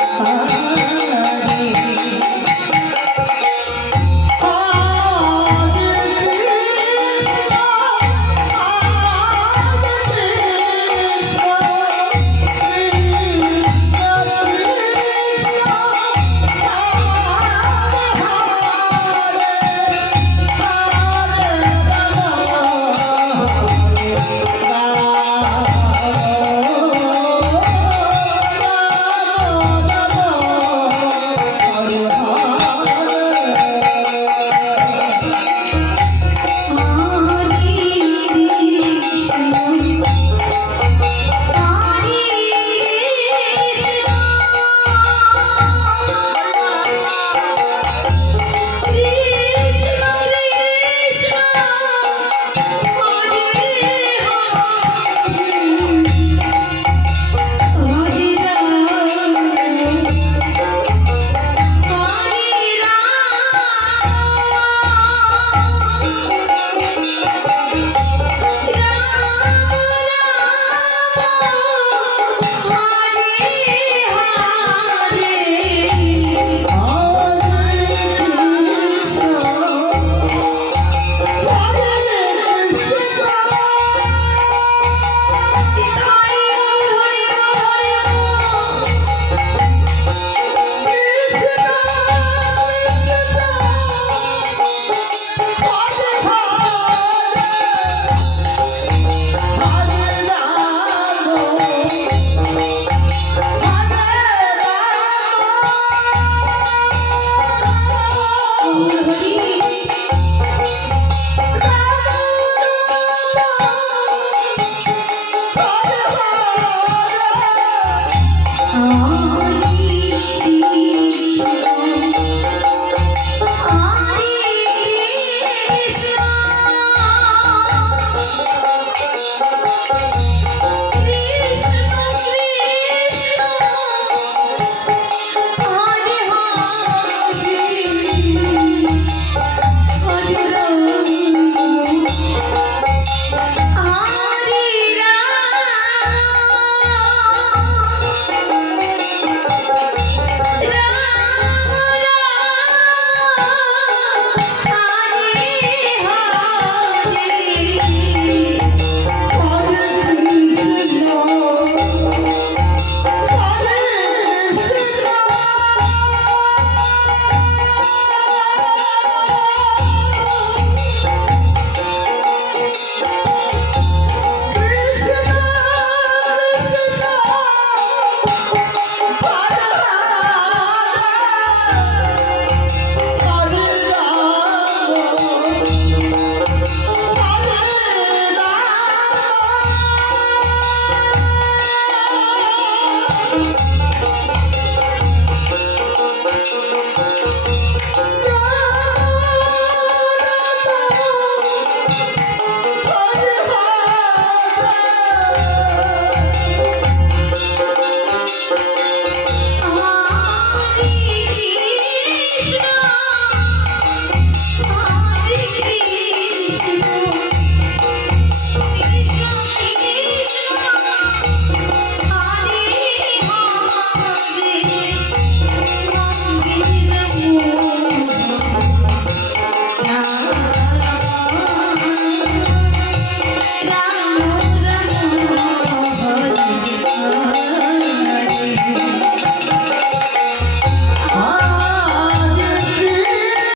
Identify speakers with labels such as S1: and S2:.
S1: Ah.